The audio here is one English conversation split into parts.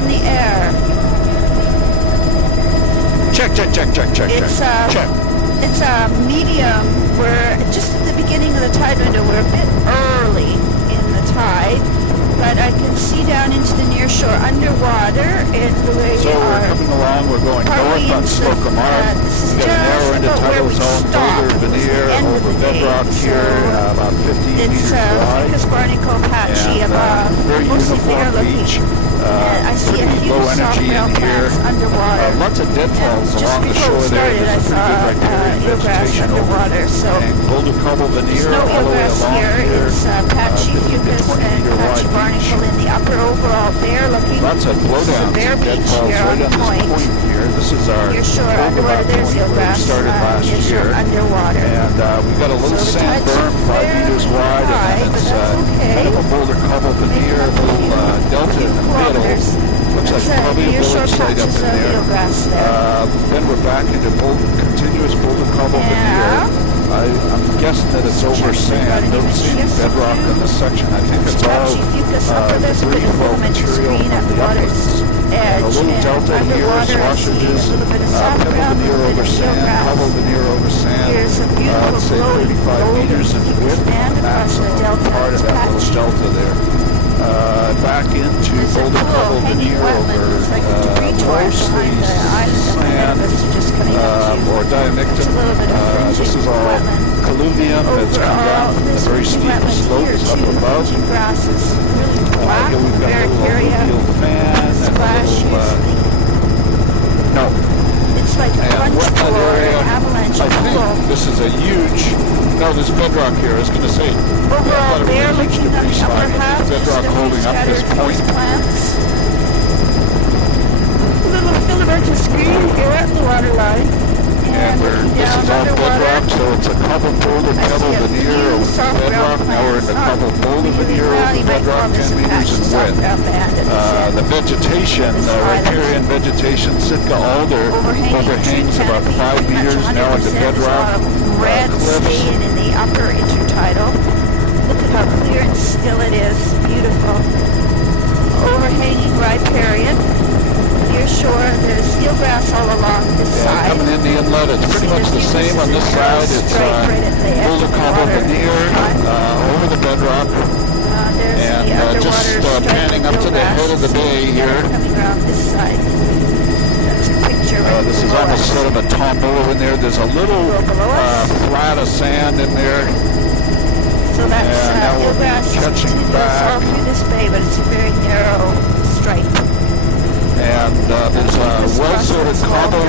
on the air. Check. It's a medium. We're just at the beginning of the tide window. We're a bit early in the tide, but I can see down into the near shore underwater and the way So we're coming along, we're going north on Slocomar. This is We've got a narrow end of tidal zone, boulder veneer over bedrock here, about 15 meters wide. It's Barnacle patchy above, very mostly uniform bare beach. looking. I see a Pretty few low soft energy in here. underwater. Lots of deadfalls along the shore there. There's a pretty good riparian vegetation underwater. So and boulder cobble veneer no all the way eelgrass along here. here. It's patchy 15 to fucus 20 and meter patchy wide barnacle in the upper overall bare looking. Lots of blowdowns bare and beach deadfalls here right on on this point here. This is our near shore overlap underwater. There's point where we eelgrass started last near shore year. underwater. And we've got a little So the sand tide's berm 5 meters wide, high, and but it's that's okay. kind of a boulder cobble veneer, a little delta in the middle. Looks like probably a village site up in there. Then we're back into continuous boulder cobble veneer. I'm guessing that it's over sand. Don't see any bedrock in this section. I think it's all debris flow material from the uplands. And a little delta here, swashages, pebble veneer over sand, cobble veneer over sand. Let's say 35 meters in width, maximum part of that little delta there. Back into boulder cobble veneer over mostly sand or diamictum. This is all colluvium that's come down from the very steep slopes up above. Here we've got a little alluvial fan and a little, no. It's like a and wetland area. avalanche I think this is a huge, no, there's bedrock here. I was going to say, overall bare looking on the upper half, bedrock holding up this point. Plants. A little filamentous green here at the water line. And this is all bedrock, so it's a cobble boulder pebble veneer over bedrock. Now we're in the cobble boulder veneer over bedrock, 10 meters in width. The vegetation, riparian vegetation, Sitka alder overhangs about 5 meters now into bedrock. Red stain in the upper intertidal. Look at how clear and still it is. Beautiful. Overhanging riparian. Near shore, there's eelgrass all along this side. Coming in the inlet, it's pretty much the same on this side. It's boulder cobble veneer over the bedrock. And just panning up to the head of the bay here. Coming around this side. That's a picture right this is almost sort of a tombola in there. There's a little flat of sand in there. So that's eelgrass continues all through this bay, but it's a very narrow stripe. And there's a well-sorted cobble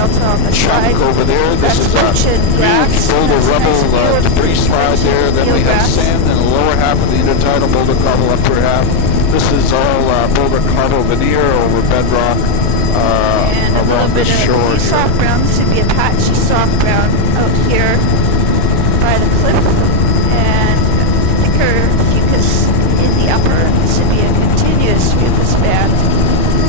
chunk over there. This is a huge boulder rubble debris slide there. Then we have sand in the lower half of the intertidal, boulder cobble upper half. This is all boulder cobble veneer over bedrock along the shore here. Soft ground. This would be a patchy soft ground out here by the cliff, and thicker fucus in the upper. This would be a continuous fucus band.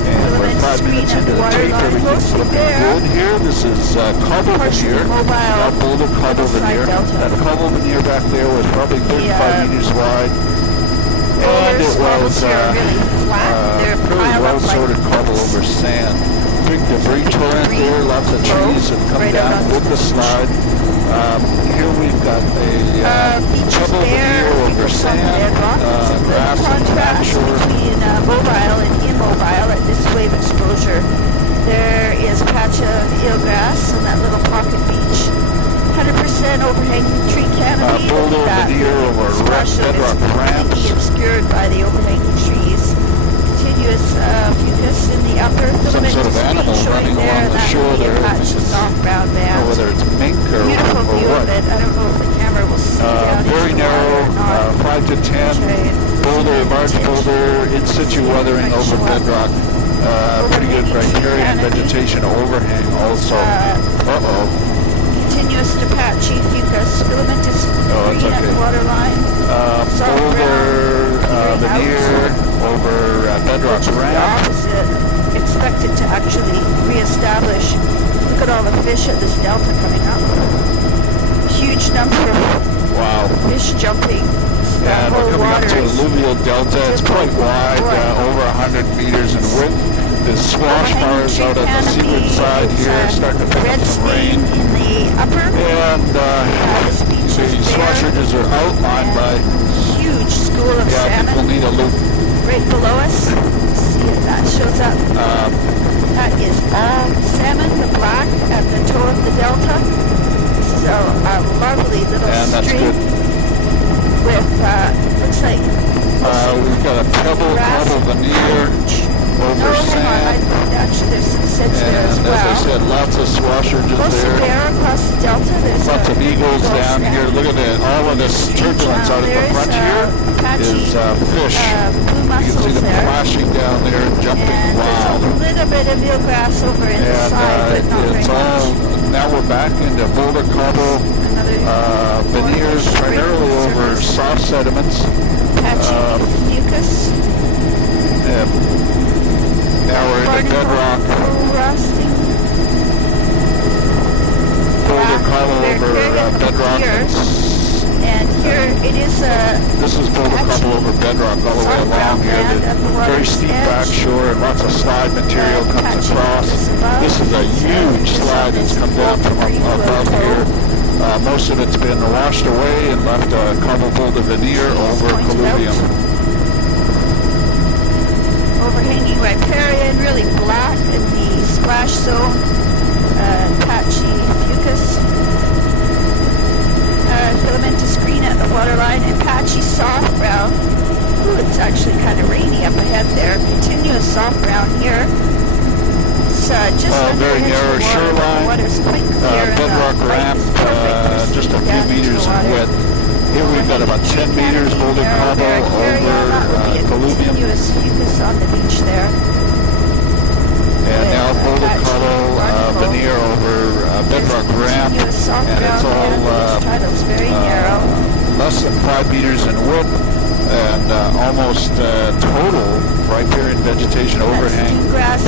And we're 5 minutes into the tape. Everything's looking good here. This is cobble veneer, not boulder cobble veneer. That cobble veneer back there was probably 35 meters wide. And it was pretty well sorted cobble over sand. Big debris torrent there, lots of trees have come down with the slide. Here we've got a cobble veneer over sand, grass and shore. Between mobile and immobile at this wave exposure. There is a patch of eelgrass on that little pocket beach. 100% overhanging tree canopy. Boulder veneer over bedrock ramps. Completely obscured by the overhanging trees. Continuous fucus in the upper Some sort of animal running along the shore there. Soft brown band. I don't know whether it's mink or view what. of it. I don't know if the camera will see down very narrow, 5 to 10 boulder, large boulder, in situ weathering over bedrock. Pretty good riparian vegetation overhang also. Continuous to patchy fucus, filamentous green at the waterline. Boulder veneer over bedrock ramp. Opposite, expected to actually reestablish. Look at all the fish at this delta coming up. Huge number of fish jumping. And we're coming up to alluvial delta. It's quite wide, over 100 meters in width. There's swash bars out at the seaward side here, starting to pick up some rain. In the upper. And the swash ridges are outlined by huge school of salmon. I think we'll need a loop. Right below us. See if that shows up. That is all salmon, the black at the toe of the delta. This is a lovely little stream with, looks like... we've got a pebble veneer over sand. Actually, there's some sedge there as well. As I said, lots of swash ridges there. There across the delta, there's lots of eagles down here. Look at that. All of this turbulence out at the front here is fish. You can see them flashing down there, jumping wild. There's a little bit of eelgrass over in the side, but not very much. Now we're back into boulder cobble veneers, primarily over soft sediments. Patchy mucus. Now we're into bedrock. Boulder cobble over bedrock. And here it is this is boulder cobble over bedrock all the way along here. Very steep back shore and lots of slide material comes across. This is a huge slide that's come down from above here. Most of it's been washed away and left a cobble boulder veneer over colluvium. Overhanging riparian, really black in the splash zone, patchy fucus, filamentous green at the waterline, and patchy soft brown. Ooh, it's actually kind of rainy up ahead there. Continuous soft brown here. It's just very narrow shoreline, bedrock ramp, just a few meters in width. Here we've got about 10 meters boulder cobble over colluvium. Continuous fucus on the beach there. And now boulder cobble veneer over bedrock ramp, and it's all very narrow. Less than 5 meters in width, and almost total riparian vegetation overhang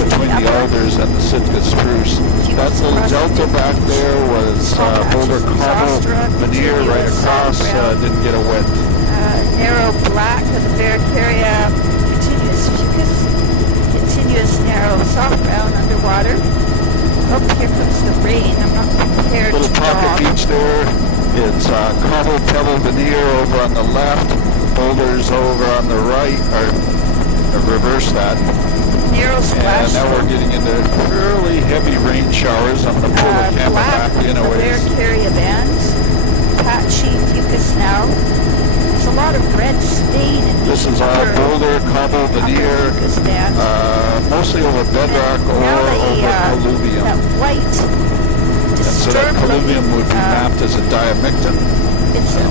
between the alders and the Sitka spruce. That little delta back there was boulder cobble veneer right across, didn't get a wet. Narrow black of the Barricaria, continuous fucus, continuous narrow soft brown underwater. Oh, here comes the rain. I'm not prepared little to pocket beach there. It's cobble pebble veneer over on the left, boulders over on the right, or reverse that. Narrow splash. And now we're getting into fairly heavy rain showers. I'm going to pull the camera back in a way. Barricaria bands, patchy fucus now. There's a lot of red stain in this is boulder cobble veneer, mostly over bedrock or over colluvium. That white, and so that colluvium would be mapped as a diamicton. It's a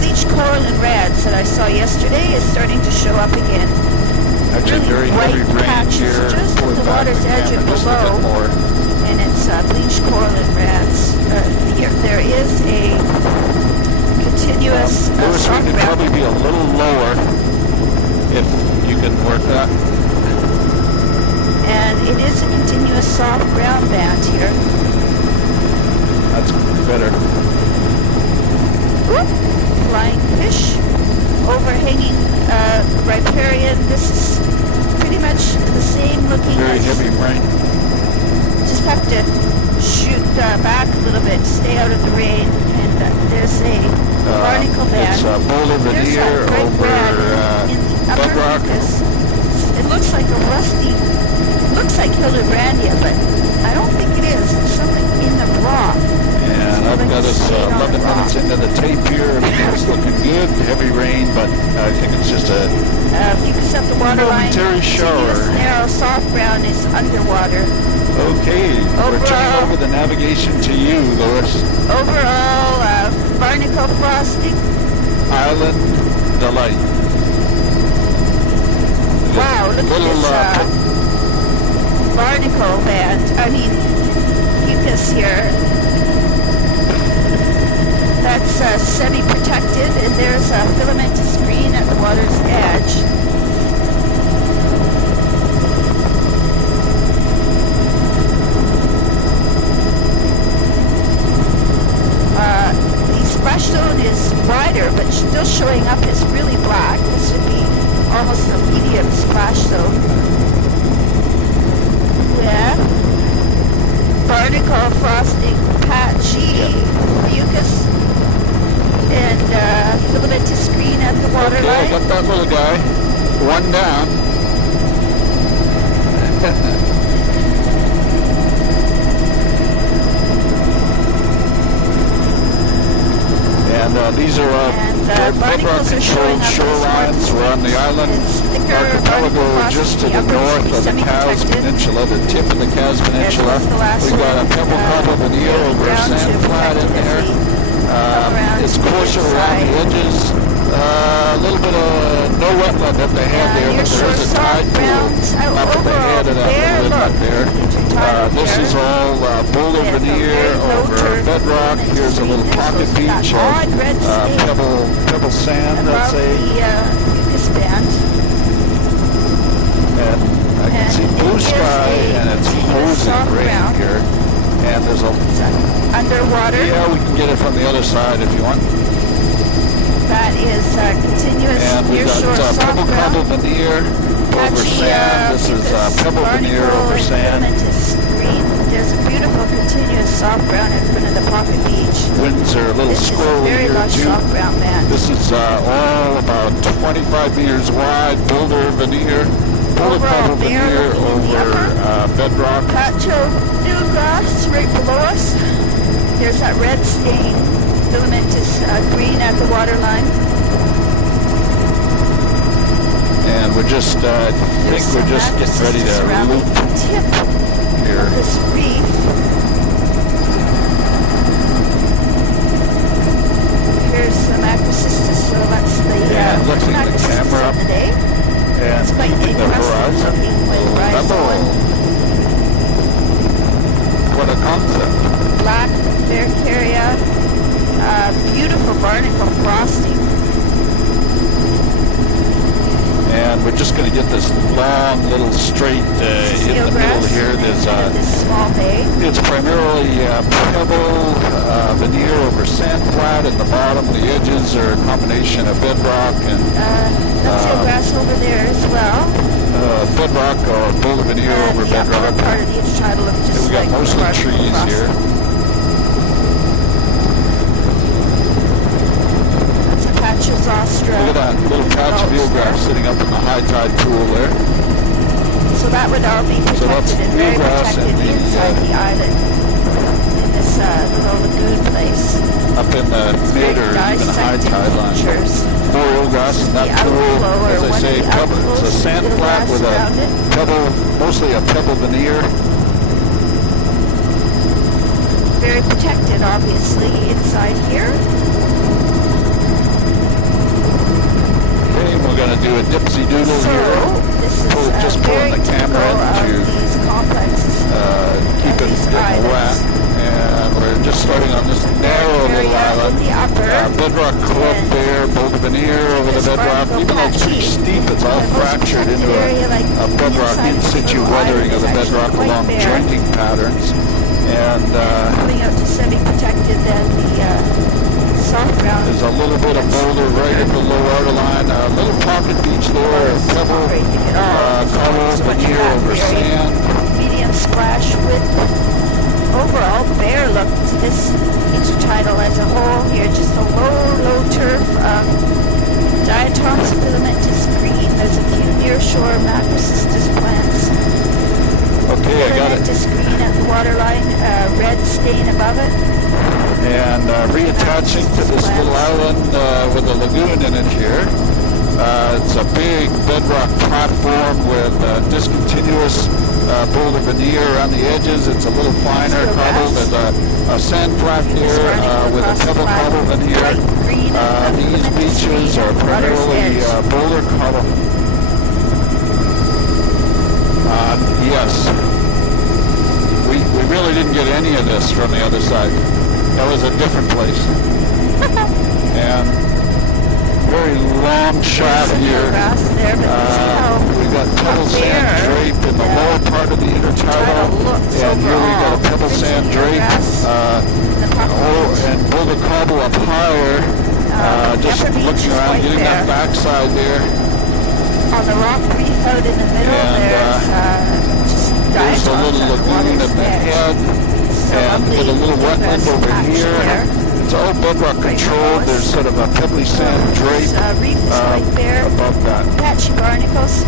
bleached coral and reds that I saw yesterday is starting to show up again. Actually, very heavy rain here. Just at the water's edge and below, and it's bleached coral and reds. There is a continuous Lewis, we could probably be a little lower if you can work that. And it is a continuous soft brown band here. That's better. Whoop. Flying fish, overhanging riparian. This is pretty much the same looking. Very heavy rain. Just have to shoot back a little bit to stay out of the rain. And there's a barnacle band. It's boulder veneer over bedrock. It looks like a rusty. Looks like Hildebrandia, but I don't think it is. It's something in the rock. And I've got us 11 minutes into the tape here. Everything's looking good. Heavy rain, but I think it's just a fucus up the waterline. Momentary shower. Narrow soft brown is underwater. Okay, we're turning over the navigation to you, Lois. Overall, barnacle frosting. Island delight. Wow, look at this barnacle band. I mean, fucus here. That's semi-protected, and there's a filamentous green at the water's edge. The splash zone is wider, but still showing up as really black. This would be almost a medium splash zone. And these are bedrock-controlled shorelines. We're on the island archipelago just to the north of the Kaz Peninsula, the tip of the Kaz Peninsula. We've got a pebble cobble veneer over a sand flat in there. It's coarser around the edges. A little bit of no wetland up the head there, but there is a tide pool up at the head of that little inlet there. This is all boulder veneer over bedrock. Here's a little pocket beach of pebble sand, let's say. And I can see blue sky, and it's hosing rain here. And there's a underwater. Yeah, we can get it from the other side if you want. That is continuous nearshore soft pebble cobble veneer over sand. This is pebble veneer over sand. There's a beautiful continuous soft ground in front of the pocket beach. Winds are a little squirrely here too. This is all about 25 meters wide. Boulder veneer, boulder cobble veneer over bedrock. Patch of new grass right below us. There's that red stain. Filamentous green at the waterline. And we're just, I think we're just getting ready to loop here. This reef. Here's the macrocystis, so that's the lifting the camera up and keeping the horizon level. What a concept. Black Varicaria. Beautiful barnacle frosting. And we're just going to get this long little straight in the middle here. There's this small bay. It's primarily pebble veneer over sand flat at the bottom. The edges are a combination of bedrock and grass over there as well. Bedrock or boulder veneer over bedrock. Part of the intertidal of just we got mostly trees here. Look at that little patch of eelgrass sitting up in the high tide pool there. So that would all be protected and very protected inside the island in this little lagoon place. Up in the mid or even high tide line. More eelgrass in that pool. As I say, it's a sand flat with a pebble, mostly a pebble veneer. Very protected, obviously, inside here. We're going to do a dipsy doodle here. This is just pulling the camera into keep it getting wet. And we're just starting on this narrow little island. Bedrock club there, boulder veneer over the bedrock. Even though it's pretty steep, it's all fractured into a bedrock in situ weathering of the bedrock along jointing patterns. And coming out to semi-protected, then the soft ground. There's a little bit of boulder right at the low water line. A little pocket beach there, pebble, cobble veneer over sand. Medium splash with overall bare look to this intertidal as a whole here. Just a low turf of diatoms filamentous green. There's a few nearshore macrocystis plants. Okay, I got it. Filamentous green at the waterline, red stain above it. And reattaching to this little island with a lagoon in it here. It's a big bedrock platform with discontinuous boulder veneer around the edges. It's a little finer cobble. There's a sand flat here with a pebble cobble veneer. These beaches are primarily boulder cobble. Yes. We really didn't get any of this from the other side. That was a different place. And very long shot here. We've got pebble sand drape in the lower part of the intertidal. And here we got a pebble sand drape. And boulder cobble up higher. Just looking around, getting that backside there. On the rock reef out in the middle, there's a little lagoon at the head. And with a little wetland over here. It's all bedrock controlled. There's sort of a pebbly sand drape above that. Patchy barnacles.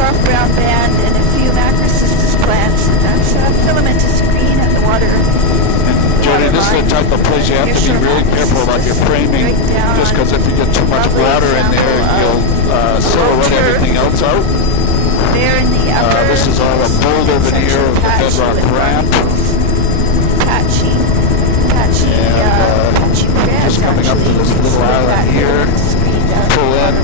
soft brown band and a few macrocystis plants. And that's filamentous green at the water. Jody, this is the type of place you have to be really careful about your framing, just because if you get too much water in there, you'll silhouette everything else out. There in the upper this is all a boulder veneer of the bedrock ramp. Patchy red, just coming up to this little island here, pull in.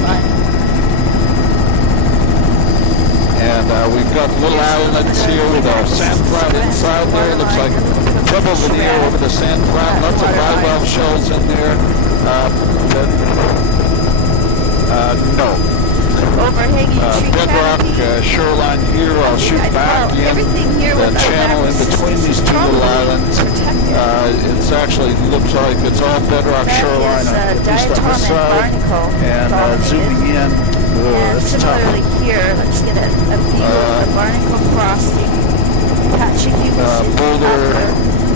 And we've got little islands here with our sand flat inside there. It looks like treble veneer over the sand flat. Lots of bivalve shells in there. No. Overhanging tree bedrock shoreline here. I'll shoot back in the channel in between these two little islands. It actually looks like it's all bedrock shoreline, at least on this side. And zooming in, and it's similarly tough. here, let's get a view of the barnacle frosting. Patchy mucus boulder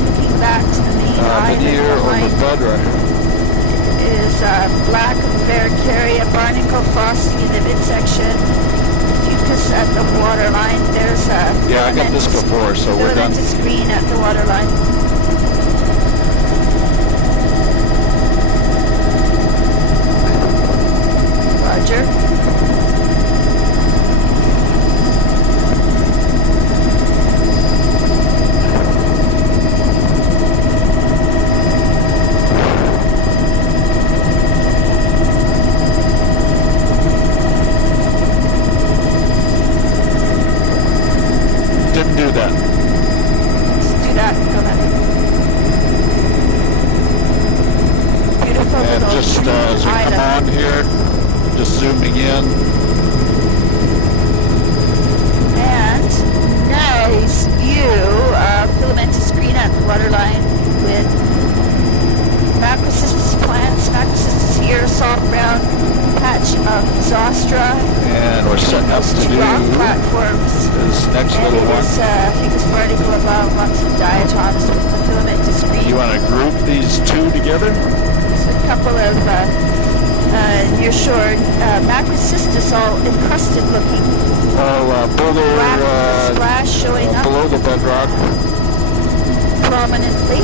looking back to the main veneer island over behind bedrock. is black Varicaria barnacle frosting in the midsection. Mucus at the waterline. There's yeah, I got this before, so we're done. Filamentous green at the waterline. Roger. Didn't do that. Let's do that. Go ahead. Beautiful And little just as we come on here, just zooming in. And nice view of filamentous green at the waterline with macrocystis plants. Macrocystis here, soft brown patch of Zostra. And we're setting up to do rock platforms. this next And little it one. is ficus barnacle above, lots of diatoms with the filamentous green. You want to group these two together? There's a couple of near shore macrocystis, all encrusted looking. All boulder Black splash showing up below the bedrock. prominently.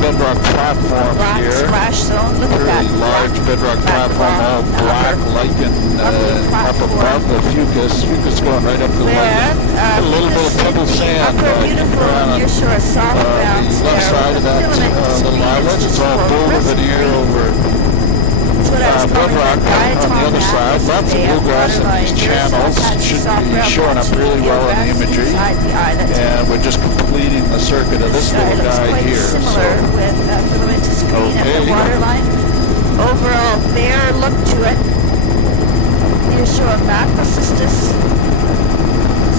Bedrock platform Black here. splash zone. Look at that. Really large bedrock platform, all black, lichen up above the fucus. Fucus going right up to the lichen. A little bit of pebble sand upper beautiful near shore soft bounce the left there. side of that the island. It's all boulder veneer over bedrock on the other side. Lots of bluegrass in these channels. Should be showing up really well in the imagery. And we're just completing the circuit of this little guy here. Similar with filamentous green at the waterline. Overall bare look to it. Near shore macrocystis.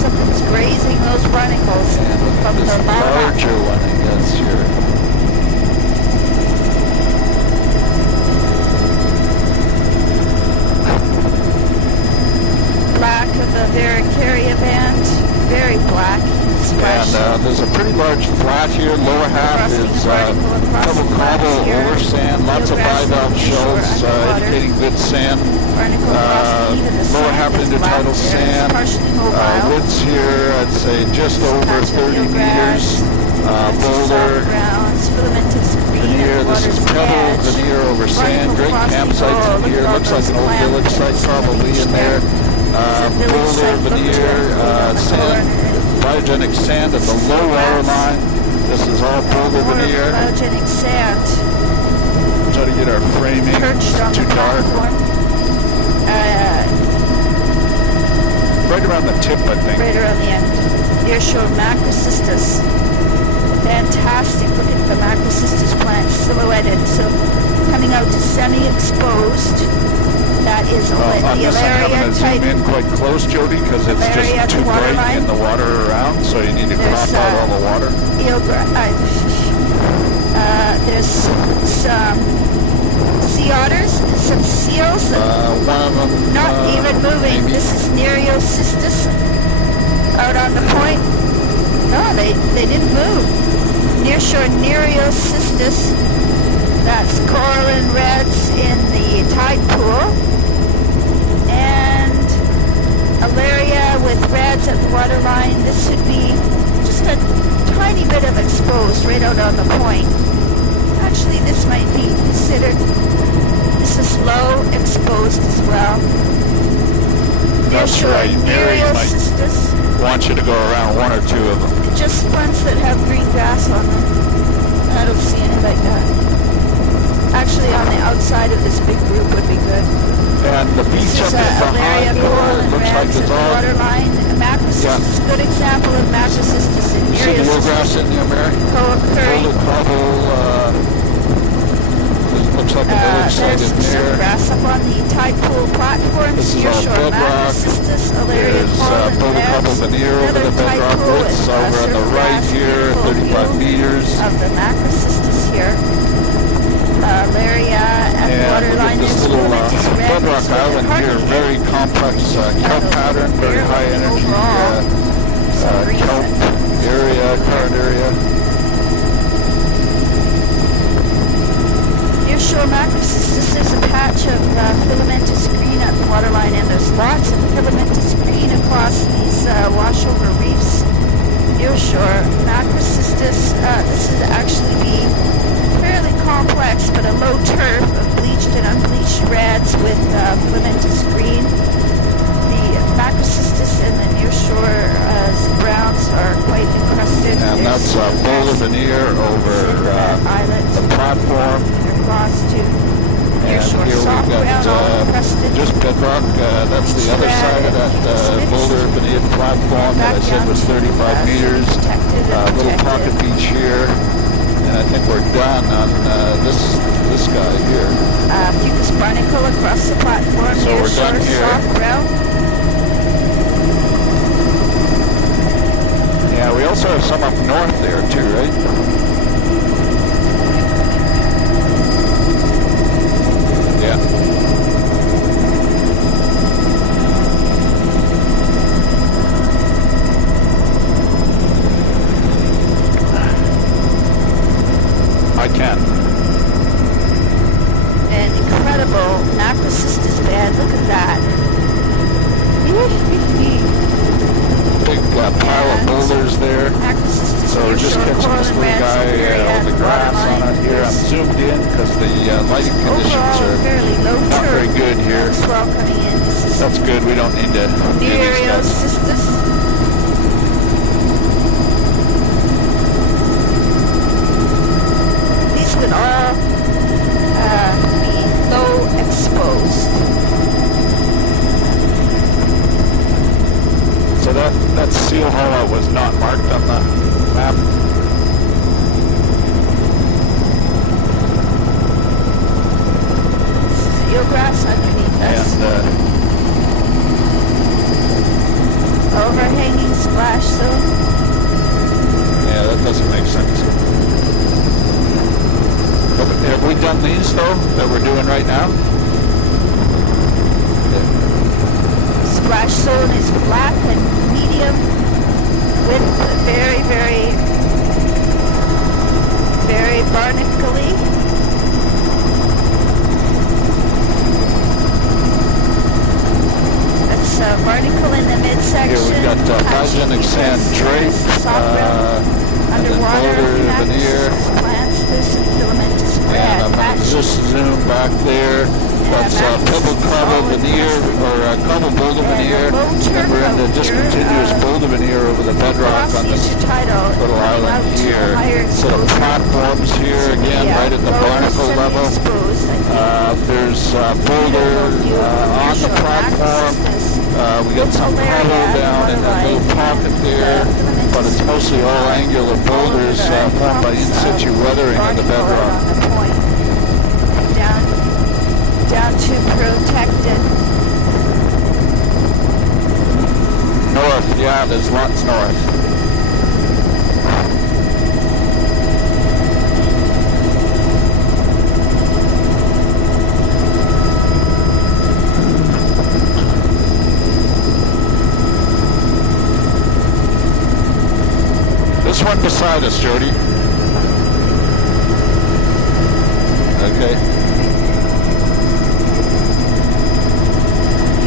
Something's grazing those barnacles from This the bottom. larger one, I guess, here. Black of the Varicaria band, very black. And there's a pretty large flat here. Lower half is double cobble over sand, lots of bivalve shells indicating good sand. Lower half intertidal sand. Widths here, I'd say just over 30 meters. Boulder veneer. This is pebble veneer over sand. Great campsites in here. Looks like an old village site probably in there. Boulder veneer, sand, biogenic sand at the low water line. This is all boulder veneer. Biogenic sand. Try to get our framing. It's too dark. Right around the tip, I think. Right around the end. Near shore macrocystis. Fantastic. Look at the macrocystis plant silhouetted. So coming out to semi-exposed. That is on this, I'm having to zoom in quite close, Jody, because it's just too bright in the water around, so you need to crop out all the water. There's some sea otters, some seals. One of them not even moving. Maybe. This is Nereocystis out on the point. No, they didn't move. Nearshore Nereocystis. That's coral and reds in the tide pool. right out on the point. Actually, this might be considered, this is low exposed as well. That's right. Mary might want you to go around one or two of them. Just ones that have green grass on them. I don't see any like that. Actually, on the outside of this big group would be good. And the beach up behind looks like it's all waterline. Macrocystis, good example of macrocystis in see the wheelgrass in there, Mary? Co-occurring. Looks like a village site in there. Grass up on the tide pool platforms, nearshore macrocystis, Alarian pollen, over the bedrock widths over on the right here, 35 meters. Of the macrocystis here. Alaria and waterline this little bedrock island here, very complex kelp pattern, very high energy kelp area, current area. Nearshore macrocystis, there's a patch of filamentous green at the waterline, and there's lots of filamentous green across these washover reefs. Nearshore macrocystis, this is actually the fairly complex, but a low turf of bleached and unbleached reds with filamentous green. The macrocystis and the nearshore browns are quite encrusted. And that's boulder veneer over the platform. Across to nearshore soft brown, all encrusted. Just bedrock. That's the other side of that boulder veneer platform that I said was 35 meters. Little pocket beach here. And I think we're done on this guy here. Fucus barnacle across the platform. So we're done here. Soft brown. Yeah, we also have some up north there too, right? Yeah. I can. An incredible macrocystis bed. Look at that. Big pile of boulders there. So we're just catching this little guy with the grass on it here. I'm zoomed in because the lighting conditions are not very good here. That's good. We don't need to. Nereocystis. Would all be low exposed. So that seal hollow was not marked on the map. Eelgrass underneath us. And overhanging splash zone. Yeah, that doesn't make sense. Have we done these, though, that we're doing right now? Splash zone is black and medium with very, very, very barnacle-y. That's barnacle in the midsection. Here we've got biogenic sand drape, underwater veneer. Plants, there's some filamentous red. And I'm going to just zoom back there. That's pebble cobble veneer, or cobble boulder veneer. And we're into discontinuous boulder veneer over the bedrock on this little island here. So the platforms here again, right at the barnacle level. There's boulder on the platform. We got some hollow down in that little pocket there, but it's mostly all angular boulders formed by in-situ weathering of the bedrock. Down to protected. North, yeah, there's lots north. This one beside us, Jody. Okay.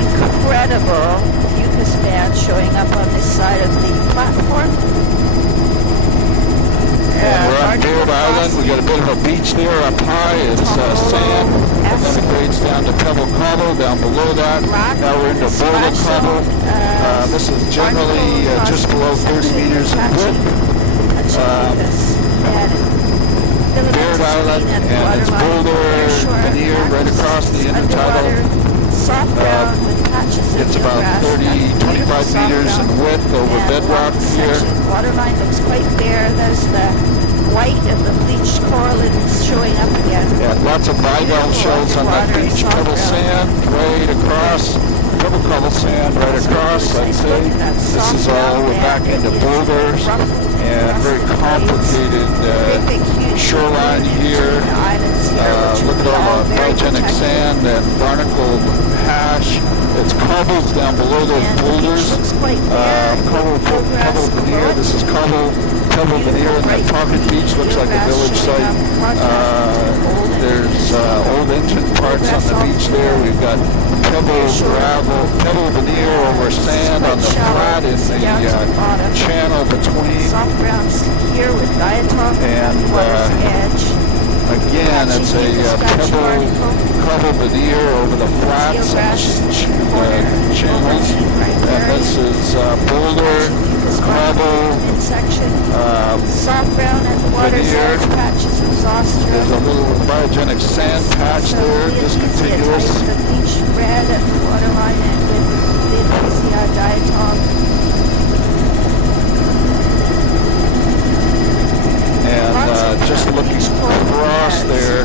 Incredible fucus band showing up on this side of the platform. And we're on Beard Island. We got a bit of a beach there. Up high is sand, and then it grades down to pebble cobble. Down below that, now we're into boulder cobble. This is generally just below 30 meters in width. Beard Island, and it's boulder veneer right across the intertidal. It's about 25 meters in width over bedrock here. Waterline looks quite bare. There's the white of the bleached corallines showing up again. Yeah, lots of bivalve shells on that beach. Pebble sand right across. Pebble cobble sand right across, I'd say. This is all, we're back into boulders and very complicated shoreline here. Look at all the biogenic sand and barnacle hash. It's cobbles down below those boulders. Cobble veneer. This is pebble veneer, and that pocket beach looks like a village site. There's old engine parts on the beach there. We've got pebble veneer over sand on the flat in the channel between. Soft grounds here with diatom and water's edge. Again, it's a pebble veneer over the flats and channels. And this is boulder, cobble, soft brown at the water's edge, patches of zostera. There's a little biogenic sand patch there, discontinuous. The beach red at the waterline and with the PCI diatom. And just looking across there,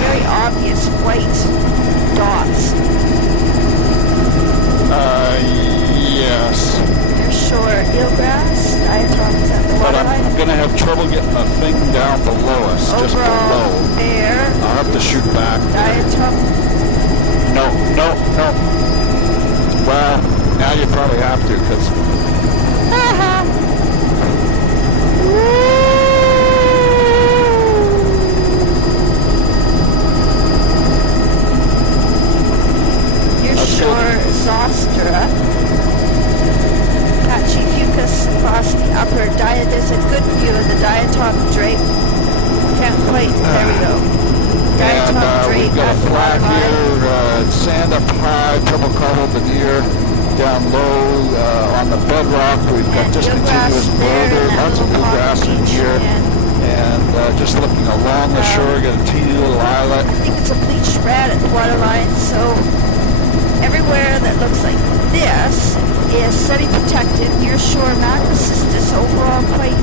very obvious white dots. Yes. Near shore eelgrass, diatoms at the But waterline. I'm going to have trouble getting a thing down below us, just Overall, below. there. I'll have to shoot back. Diatom. No. Well, now you probably have to, because... Shore zostera, patchy fucus across the upper diet. There's a good view of the diatom drape. Can't quite, there we go. Diatom drape we've got a flat here, sand up high, pebble cobble veneer down low on the bedrock. We've got discontinuous boulder, lots of bluegrass in here. And just looking along the shore, got a teeny little islet. I think it's a bleached red at the waterline, so everywhere that looks like this is semi-protected. Near shore macrocystis, overall quite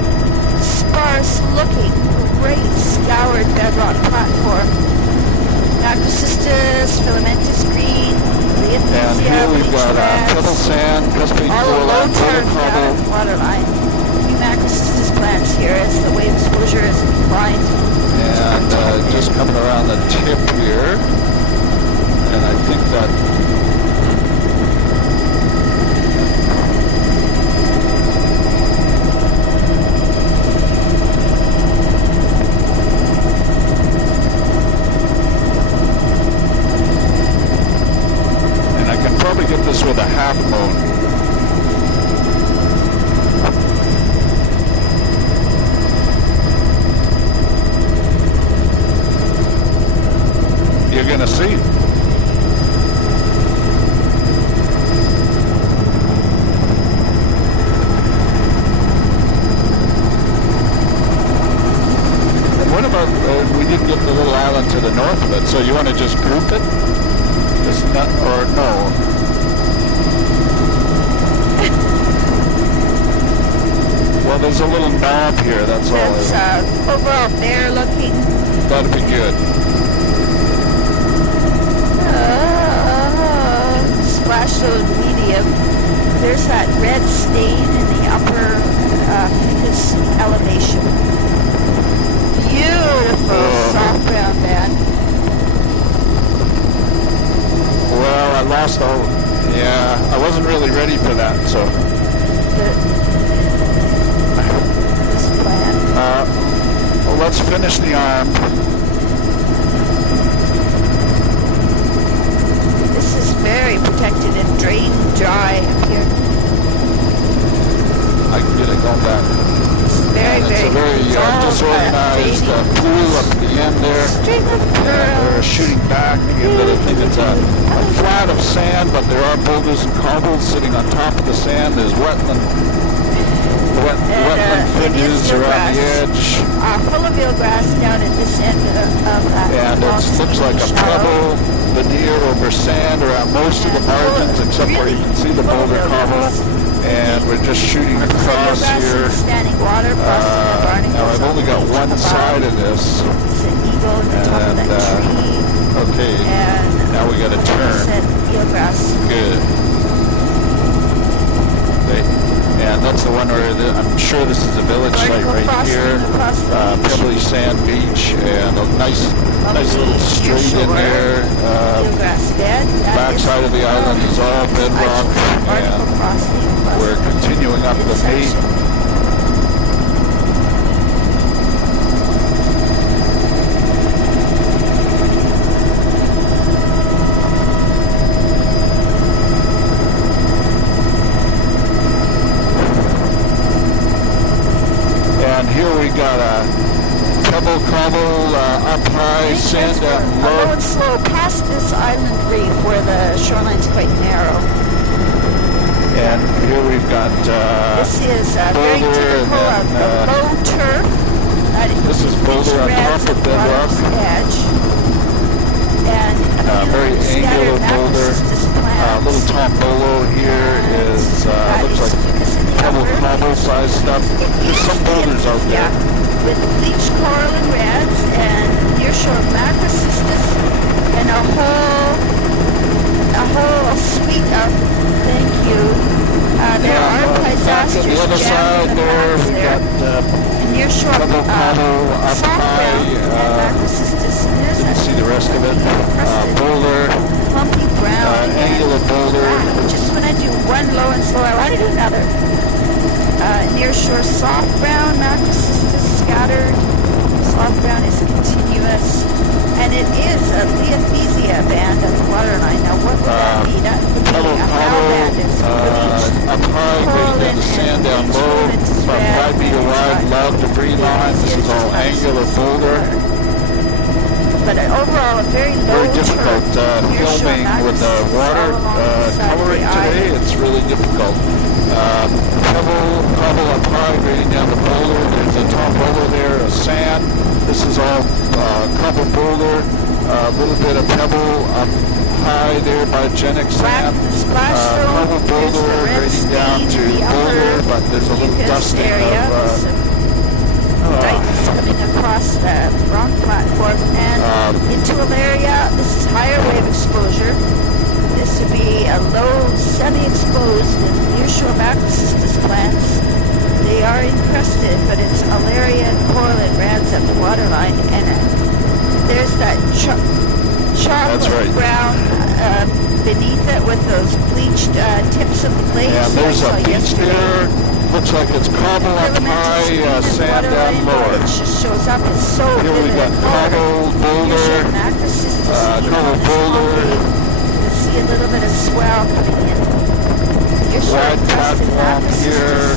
sparse looking, great scoured bedrock platform. Macrocystis, filamentous green, and here we've got pebble sand, cuspine coralline, pebble cobble. Waterline. New macrocystis plants here as the wave exposure is declined. And just coming around the tip here, and I think that get this with a half moon. You're gonna see. And what about, we didn't get the little island to the north of it, so you want to just group it? It's not, or no? Well, there's a little knob here, that's all. It's overall fair looking. That'd be good. Splash load medium. There's that red stain in the upper fucus elevation. Beautiful soft brown band. Well, I lost all. Yeah, I wasn't really ready for that, so. Well, let's finish the arm. This is very protected and drained dry up here. I can get it going back. It's a flat of sand, but there are boulders and cobbles sitting on top of the sand. There's wetland fringes around the edge. Full of eelgrass down at this end of that. And it looks like a pebble veneer over sand around most of the margins, except where you can see the boulder cobble. And we're just shooting across here. Standing water, now I've only got one side of this. It's an eagle in the top of that tree. Okay, now we got to turn. Good. Okay. And that's the one where I'm sure this is a village site right here. Pebbly sand beach and a nice little street in there. Back side of the island is all bedrock, and we're continuing up the main. And here we got a pebble cobble up high, sand down low. Low and slow past this island reef where the shoreline's quite narrow. And here we've got this is very typical of the low turf. This is boulder on top of bedrock. Edge. And very angular boulder. Little tombolo here is looks like pebble cobble size stuff. There's some boulders out there. With bleached coral and reds and nearshore macrocystis and a whole suite of, thank you. There are pysasters, the other side there, we got nearshore pebble cobble up soft high. and macrocystis. You can see the rest of it. Boulder, clumpy brown, angular boulder. Just when I do one low and slow, I want to do another. Nearshore soft brown, macrocystis scattered. Soft brown is continuous. And it is a Leothesia band of the waterline. Now what would that be? That would be a how band. It's up high, way down the sand down low, about 5 meter wide, loud debris line. This is all angular boulder. But overall, a very low difficult filming with the water coloring today. It's really difficult. Cobble up high, grading down the boulder. There's a top boulder there, a sand. This is all cobble boulder. A little bit of pebble up high there by genic sand. Cobble boulder grading down to boulder, but there's a little dusting of dikes coming across the rock platform and into Alaria. This is higher wave exposure. This would be a low, semi-exposed and nearshore macrocystis plants. They are encrusted, but it's Alaria and coral and reds at the waterline, and there's that chocolate brown beneath it with those bleached tips of the blades. Yeah, there's a beach there. Looks like it's cobble up high, sand down lower. It just shows up as so here we got cobble, boulder, cobble boulder. You see a little bit of swell coming in. Wide platform here.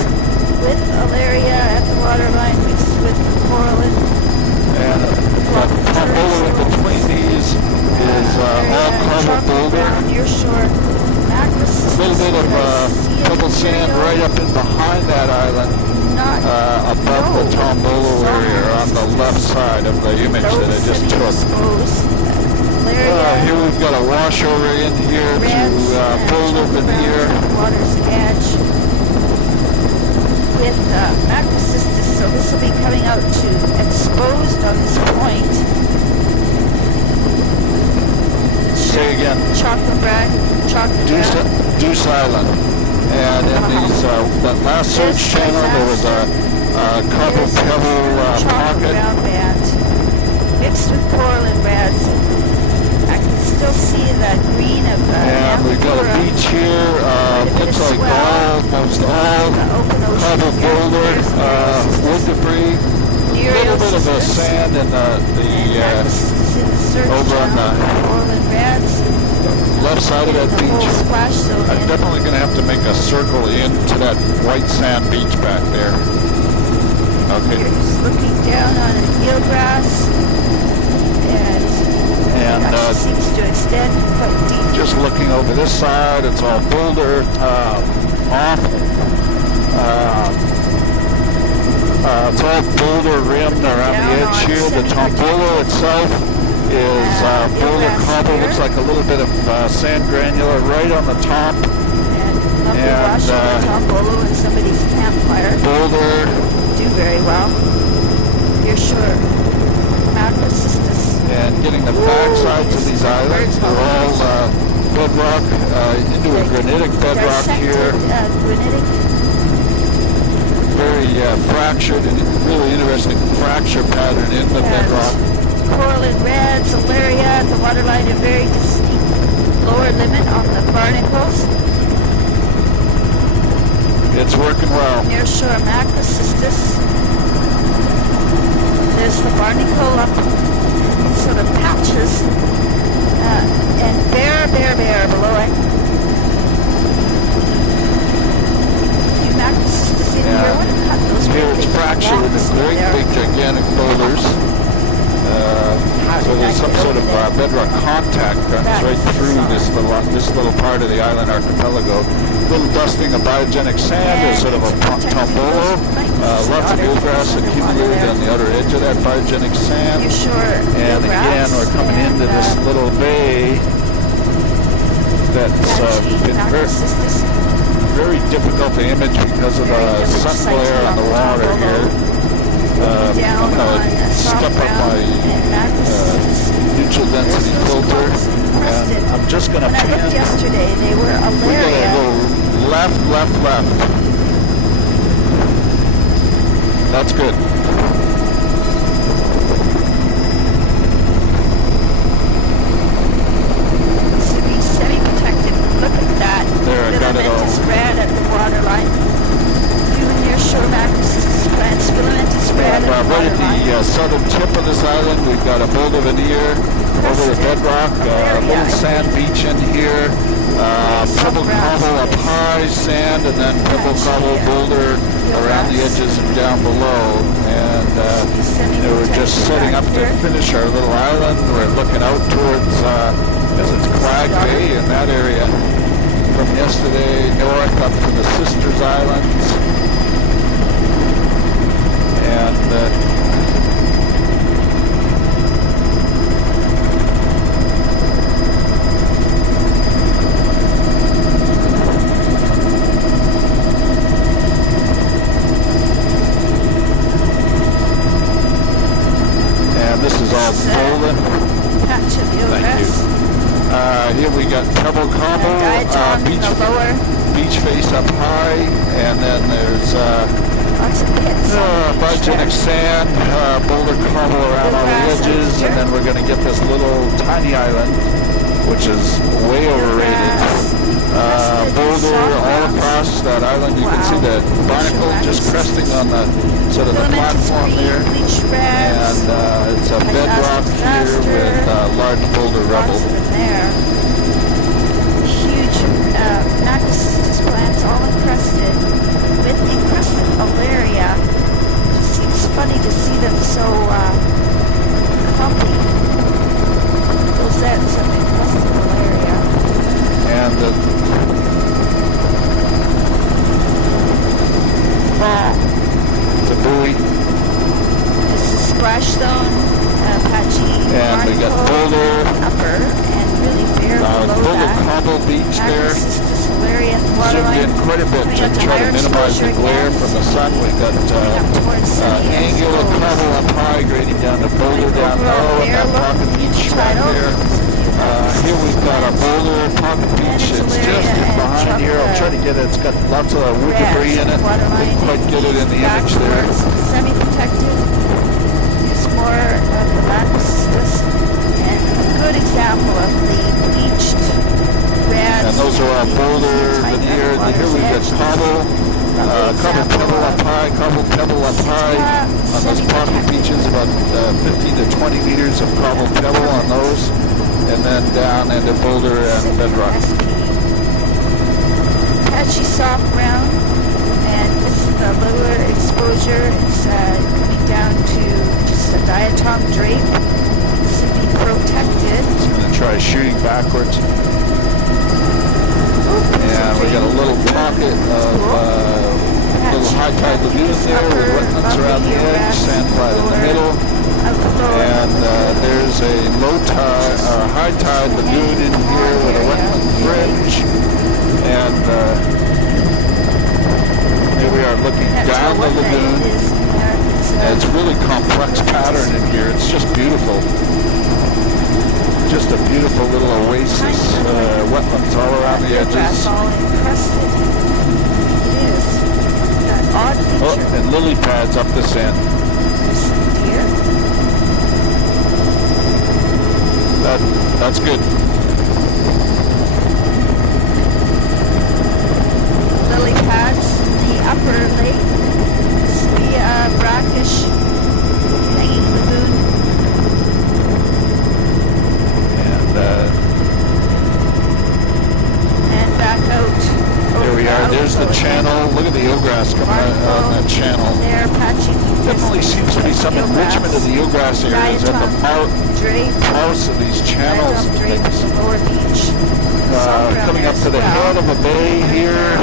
With Alaria at the waterline mixed with coral and the boulder in between these is all cobble boulder. Nearshore macrocystis. A little bit of pebble sand right up in behind that island, above the tombolo area on the left side of the image that I just took. Here we've got a washover in here to boulder veneer. Water's edge with macrocystis, so this will be coming out to exposed on this point. Say again. Chocolate brown. Deuce Island. And in these, that last search channel, there was a cobble pebble pocket. Brown band mixed with coral and reds. I can still see the green of the and we've got a beach here. Looks like almost all cobble boulder, wood debris. A little bit of a sand in over on the left side of that beach. I'm definitely going to have to make a circle into that white sand beach back there. Okay. You're just looking down on an eelgrass, and seems to extend quite deep. Just looking over this side, it's all boulder, awful. It's all boulder rimmed around the edge here. The tombolo itself is boulder cobble. Looks like a little bit of sand granular right on the top. And tombolo in somebody's campfire. Boulder. Do very well. You're sure. Mount Assistus. And getting the backsides of these islands, they're all bedrock, into a granitic bedrock here. Granitic. Very fractured and really interesting fracture pattern in the bedrock. Coral in red, Alaria, the waterline, a very distinct lower limit on the barnacles. It's working well. Near shore Macrocystis. There's the barnacle up in sort of patches. And bare below it. Macrocystis in here. What cut those here it's fractured into great big gigantic boulders. So there's some sort of bedrock contact runs right through this little part of the island archipelago. Little dusting of biogenic sand is sort of a tombolo. Lots of eelgrass accumulated on the outer edge of that biogenic sand. And again, we're coming into this little bay that's been very difficult to image because of the sun glare on the water here. I'm going to step up my neutral density filter, and I'm just going to pan. When I looked yesterday, they were Alaria. We're going to go left. That's good. This would be semi-protected. Look at that. There, I got it all. Spread at the waterline. Doing your shore Macrocystis plants. Filamentous spread at the right waterline. at the southern tip of this island, we've got a boulder veneer over the bedrock. A little sand beach in here. Pebble cobble up high, sand, and then pebble cobble boulder around the edges and down below. And we're just setting up to finish our little island. We're looking out towards, it's Clag Bay in that area. From yesterday north up to the Sisters Islands. And this is all golden. Patch of eelgrass. Here we got pebble cobble, beach face up high, and then there's biogenic sand, boulder cobble around all the edges, and then we're going to get this little tiny island, which is way overrated. Boulder all across that island. You can see the barnacle just cresting on the sort of the platform there, and it's a bedrock here with large boulder rubble. Huge Macrocystis plants, all encrusted with encrusted Alaria. It seems funny to see them so clumpy. Rosettes of encrusted Alaria. And it's a buoy. This is splashstone, patchy, and we got boulder upper, and really bare below boulder that. cobble beach there. Zoomed in quite a bit to try to minimize the glare from the sun. We've got angular cobble up high, grading down to boulder down low, and that pocket beach right there. Here we've got a boulder pocket beach. It's just behind here. I'll try to get it. It's got lots of wood debris in it. Didn't quite get it in the image there. Semi-protected. It's more of the Macrocystis, and a good example of the bleached red. And those are our boulder veneer. Here we've got cobble pebble up high, cobble pebble up high on those pocket beaches. About 15 to 20 meters of cobble pebble on those. And then down into boulder and bedrock. Patchy soft ground, and this is the lower exposure. It's coming down to just a diatom drape. This would be protected. It's going to try shooting backwards. And we got a little pocket of little high tide lagoon there with wetlands around the edge, sand flat in the middle. And there's a high tide lagoon in here with a wetland fringe. And here we are looking down the lagoon. And it's a really complex pattern in here. It's just beautiful. Just a beautiful little oasis, wetlands all around the edges. Oh, and lily pads up this end. There's some deer. That's good. Lily pads in the upper lake. It's the brackish hanging lagoon. And back out. There we are. There's the channel. Look at the eelgrass coming out on that channel. There, patchy. Definitely seems to be some enrichment of the eelgrass areas at the mouth of these channels. Lower beach. Coming up to the head of a bay here.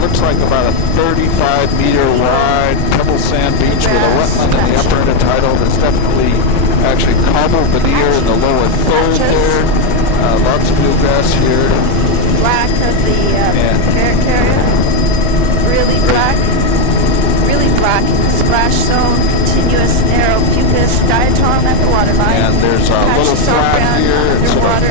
Looks like about a 35-meter wide pebble sand beach with a wetland in the upper intertidal. There's definitely actually cobbled veneer in the lower third there. Lots of eelgrass here. Black of the carrier. Really black. Really black. Splash zone. Continuous narrow fucus diatom at the waterline. And there's a little flat here. It's sort of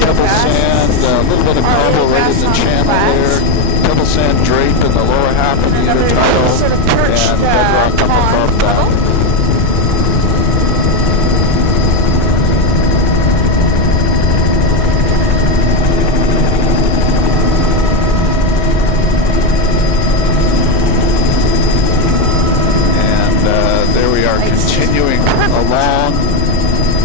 pebble sand. A little bit of cobble right in the channel there. Pebble sand drape in the lower half of the intertidal. Sort of perched, and bedrock up above that. Continuing along.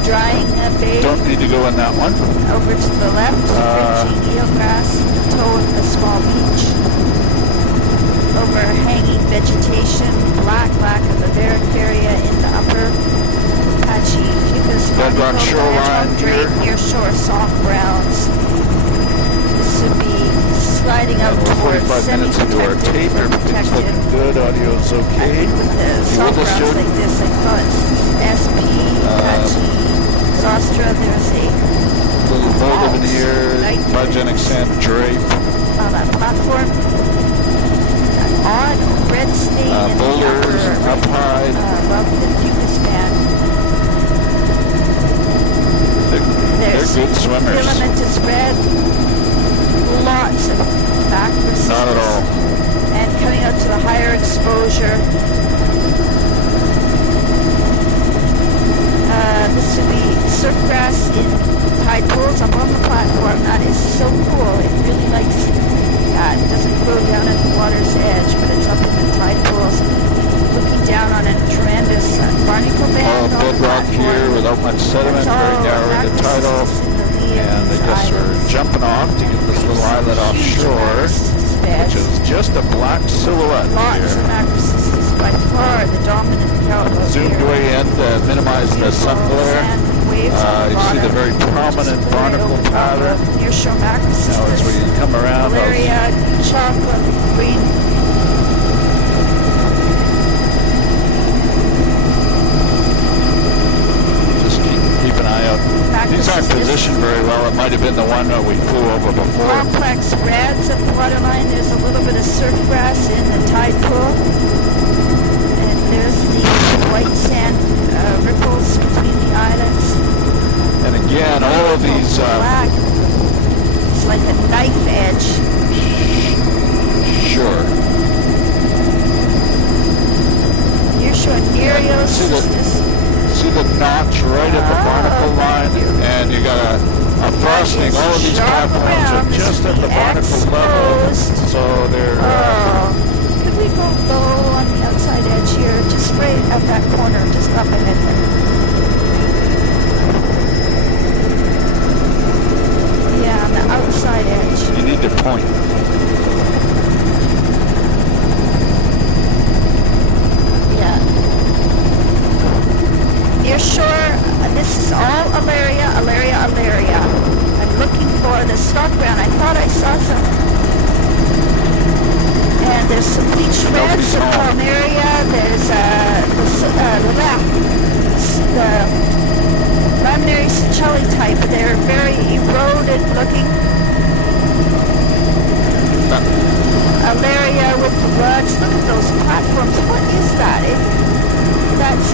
Drying bay. Don't need to go in that one. Over to the left, fringing eelgrass, the toe of the small beach. Overhanging vegetation, black of the barracaria in the upper. Patchy fucus bedrock shoreline drape near shore soft browns. This would be sliding up towards 45 minutes into our tape. Everything's looking good. Audio's okay. With the soft browns like this, I thought SP, Patchy, Zostra, there's a little boulder veneer, biogenic sand drape. On that platform. An odd red stain in boulders the upper, up high. above the fucus band. They're good swimmers. Filamentous red. Lots of back resistance. Not at all. And coming out to the higher exposure. This would be surf grass in tide pools up on the platform. That is so cool. It really likes that. It doesn't go down at the water's edge, but it's up in the tide pools. Looking down on a tremendous barnacle band on the bedrock platform. here without much sediment, very narrow in the tidal. And they just are jumping off to get this little islet offshore, which is just a black silhouette Lots here. of macrocystis, by far the dominant caliber. Zoomed way in to minimize the sun glare. You see the very prominent barnacle pattern. Nearshore macrocystis. Now as we come around, Malaria, chocolate, green. keep an eye out. These aren't positioned very well. It might have been the one that we flew over before. Complex reds at the waterline. There's a little bit of surf grass in the tide pool. And there's the white sand ripples between the islands. And again, all of these... black. It's like a knife edge. Sure. Nearshore Nereos. See the notch right at the barnacle line, and you got a frosting. All of these platforms are just at the barnacle level, so they're... Could we go low on the outside edge here, just right at that corner, just up ahead there? Yeah, on the outside edge. You need to point. Near shore, this is all Alaria. chalk brown. I thought I saw some. And there's some bleached red, some palmaria. There's the laminary Seychelles type. They're very eroded looking. Alaria with the roots. Look at those platforms. What is that? That's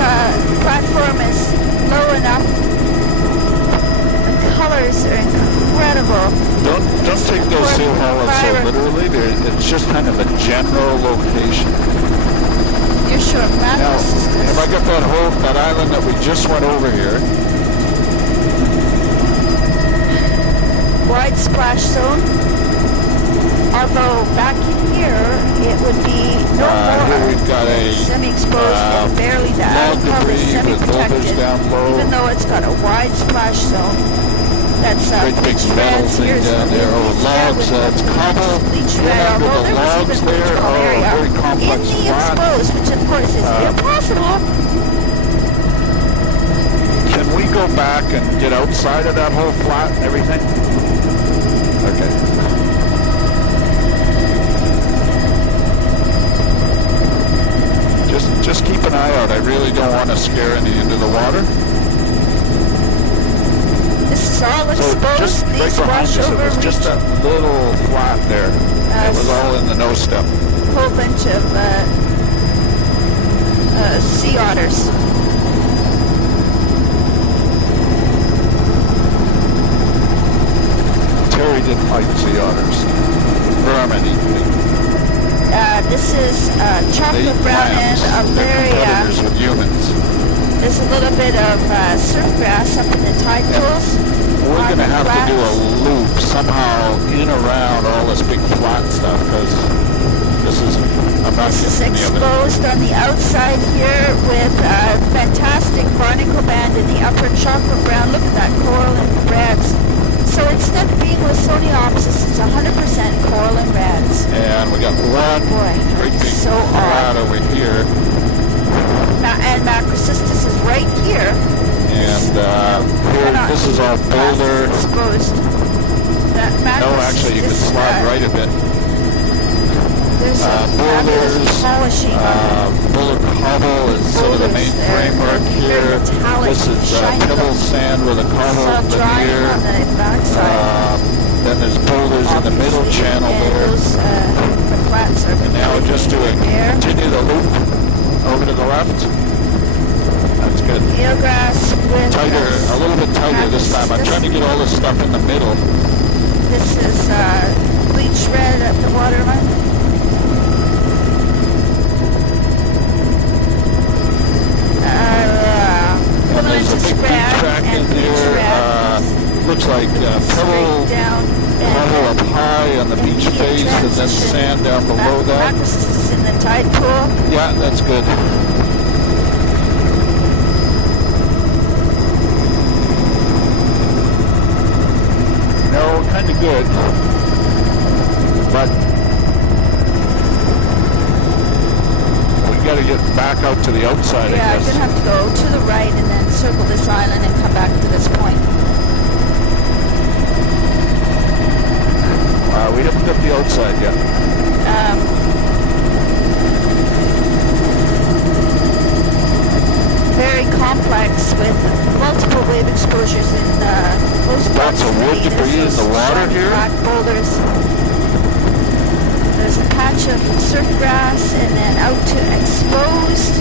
platform is low enough. The colors are incredible. Don't take those seal hollows so literally. It's just kind of a general location. You're sure Now, if I got that island that we just went over here. Wide splash zone. Although back in here, it would be no more. Here we've got a semi-exposed, barely that. Probably semi-protected, even though it's got a wide splash zone. That's great big metal thing down there. Logs, it's cobble. Bleach red, although there was even there area very complex in the exposed, which of course is impossible. Can we go back and get outside of that whole flat and everything? Okay. Just keep an eye out. I really don't want to scare any into the water. This is all exposed. Just right behind us, it was just that little flat there. It was all in the nose step. A whole bunch of sea otters. Terry didn't like sea otters. Vermin eat them. This is chocolate brown and alaria. With humans. There's a little bit of surf grass up in the tide pools. We're going to have to do a loop somehow in around all this big flat stuff because this is exposed on the outside here with a fantastic barnacle band in the upper chocolate brown. Look at that coral and reds. So instead of being Lysoniopsis, it's 100% coral and reds. And we got one great big flat over here. And Macrocystis is right here. And here, this is all boulder. Exposed. No, actually, you can slide right a bit. There's boulders, polishing boulder cobble is sort of the main framework here. This is pebble sand with a cobble veneer. Then there's boulders in the middle channel there. And now we're just doing, continue the loop over to the left. That's good. Eelgrass with tighter, a little bit tighter this time. I'm trying to get all this stuff in the middle. This is bleach red at the waterline. And there's a big beach track in there. Looks like pebble up high on the beach face and then sand down below that. Macrocystis in the tide pool. Yeah, that's good. No, kind of good. But we got to get back out to the outside, I guess. Yeah, I'm going to have to go to the right and then circle this island and come back to this point. We haven't got the outside yet. Very complex with multiple wave exposures in close proximity. Lots of wood debris in the water here. Black boulders. There's a patch of surf grass and then out to exposed.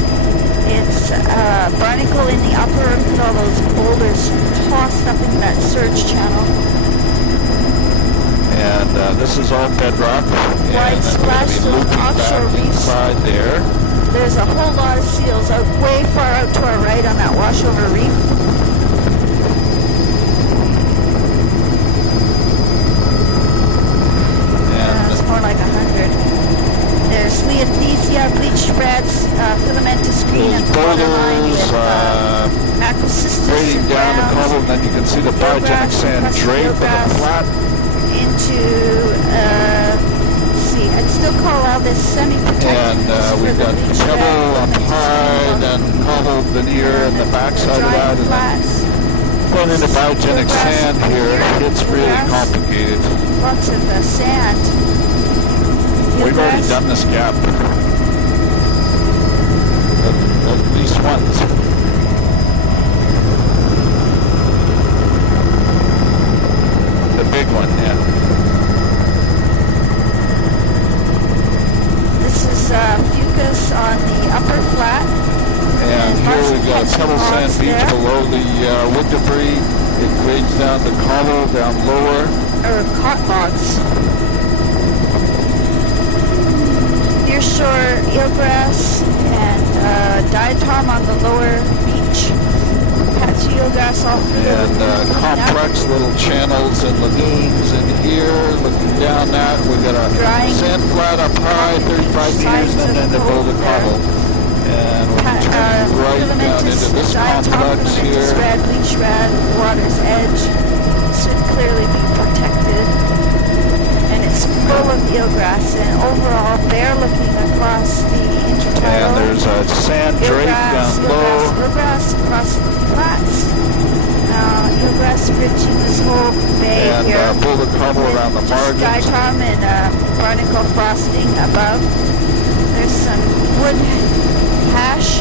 It's barnacle in the upper. Look at all those boulders tossed up into that surge channel. And this is all bedrock. Wide splash zone offshore reefs. Inside there. There's a whole lot of seals out way far out to our right on that washover reef. It's more like 100. There's Leothesia, bleached reds, filamentous green, and borderline with Macrocystis grading and down the browns. column, then you can see the biogenic sand drape of the flat. Into, see, I'd still call all this semi-protected. And we've got pebble up high, then cobble veneer in the backside of that. Flats. going into biogenic sand here. It's really complicated. Lots of sand. We've already done this gap at least once. The big one, yeah. This is fucus on the upper flat. And here we've got Settle Sand Beach below the wood debris. It grades down to cobble, down lower. Or cot logs. Nearshore eelgrass and diatom on the lower beach. Patchy eelgrass all through and complex little channels and lagoons in here. Looking down that, we've got a sand flat up high, 35 meters, and then the boulder cobble. And we're right down into this complex here. Red, bleach red, water's edge should clearly be protected. And it's full of eelgrass, and overall they're looking across the intertidal. And there's a sand drape down low. Eelgrass across the flats. Eelgrass enriching this whole bay and, here. And boulder cobble around the margins. Diatom and barnacle frosting above. There's some wood hash.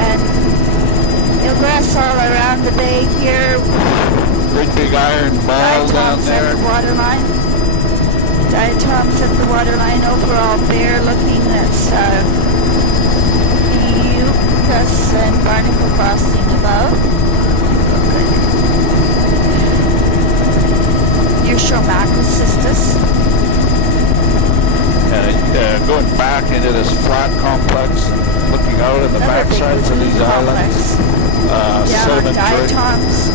And eelgrass all around the bay here. Great big iron ball down there. At the waterline. Diatoms at the waterline. Overall bare looking. That's fucus and barnacle frosting above. Nearshore macrocystis. Going back into this flat complex and looking out at the backsides of these islands. Sediment diatoms.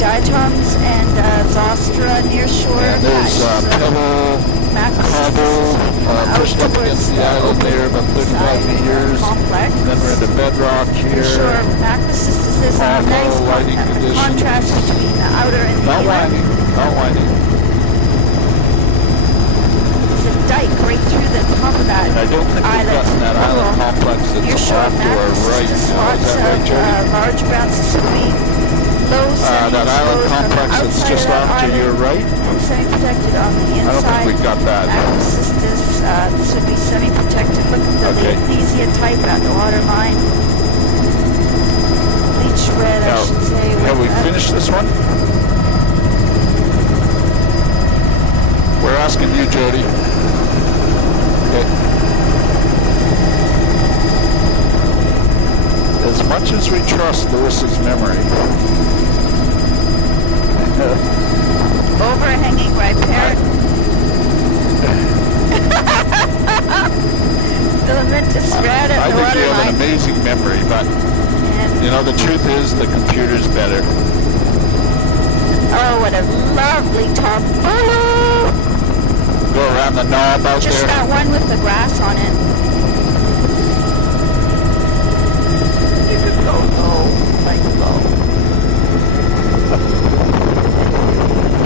Diatoms and zostra nearshore. And there's pebble, cobble, pushed up against the island there about 35 meters. Complex. Then we're into bedrock here. Nearshore macrocystis is a nice contrast between the outer and the not inlet. Not winding. There's a dike right through the top of that And I don't think we've gotten that island complex that's off to our right. Is that right, Jody? Large amounts of swimming. That island complex that's just off to your right? Semi-protected on the inside. I don't think we've got that. Macrocystis, this would be semi-protected. Look at the Leonesia type at the waterline. Bleach red, I should say. Have we finished this one? We're asking you, Jody. Okay. As much as we trust Lewis's memory. Overhanging riparian. Filamentous red at the waterline. I think you have an amazing memory, but you know, the truth is the computer's better. Oh, what a lovely top photo! Go around the knob out Just there. that one with the grass on it. You could go low, like low.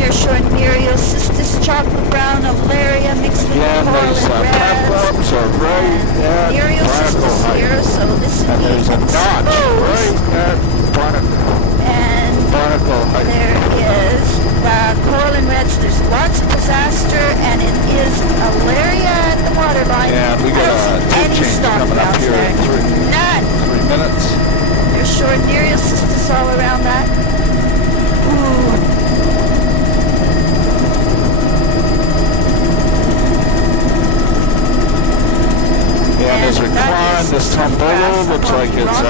Nearshore Nereocystis, chocolate brown, alaria mixed with coral and reds. Nereocystis here, so this would be there's a notch right at barnacle height. There is coral and reds. There's lots of disaster, and it is alaria at the waterline. Yeah, we got a tip change coming up here in 3 minutes. Nearshore Nereocystis all around that. Ooh. And as we climb this Tombolo, looks like it's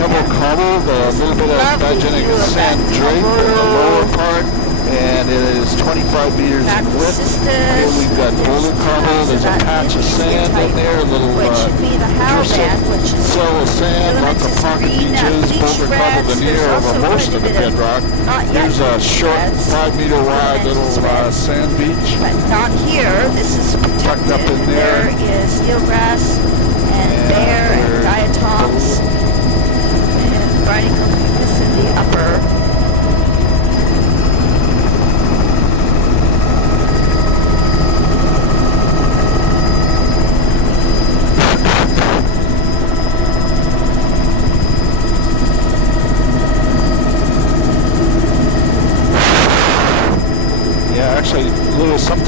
pebble cobbled, a little bit of biogenic sand drape in the lower part, and it is 25 meters in width. Here we've got boulder cobble, there's a patch of sand in there, a little cell of sand, lots of pocket beaches, boulder cobble veneer over most of the bedrock. Here's a short 5 meter wide little sand beach. But not here, this is tucked up in there. There is eelgrass and bear and diatoms and barnacle fucus in the upper.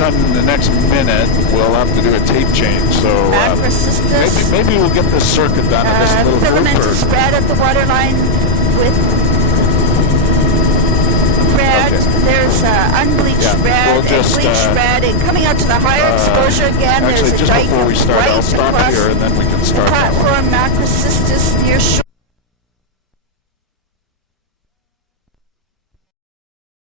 sometime in the next minute, we'll have to do a tape change. So maybe we'll get this circuit done on this little filamentous spread at the waterline with red. Okay. There's unbleached red and bleached red. And coming out to the higher exposure again, there's a just before we start, I'll stop here and then we can start platform macrocystis near shore.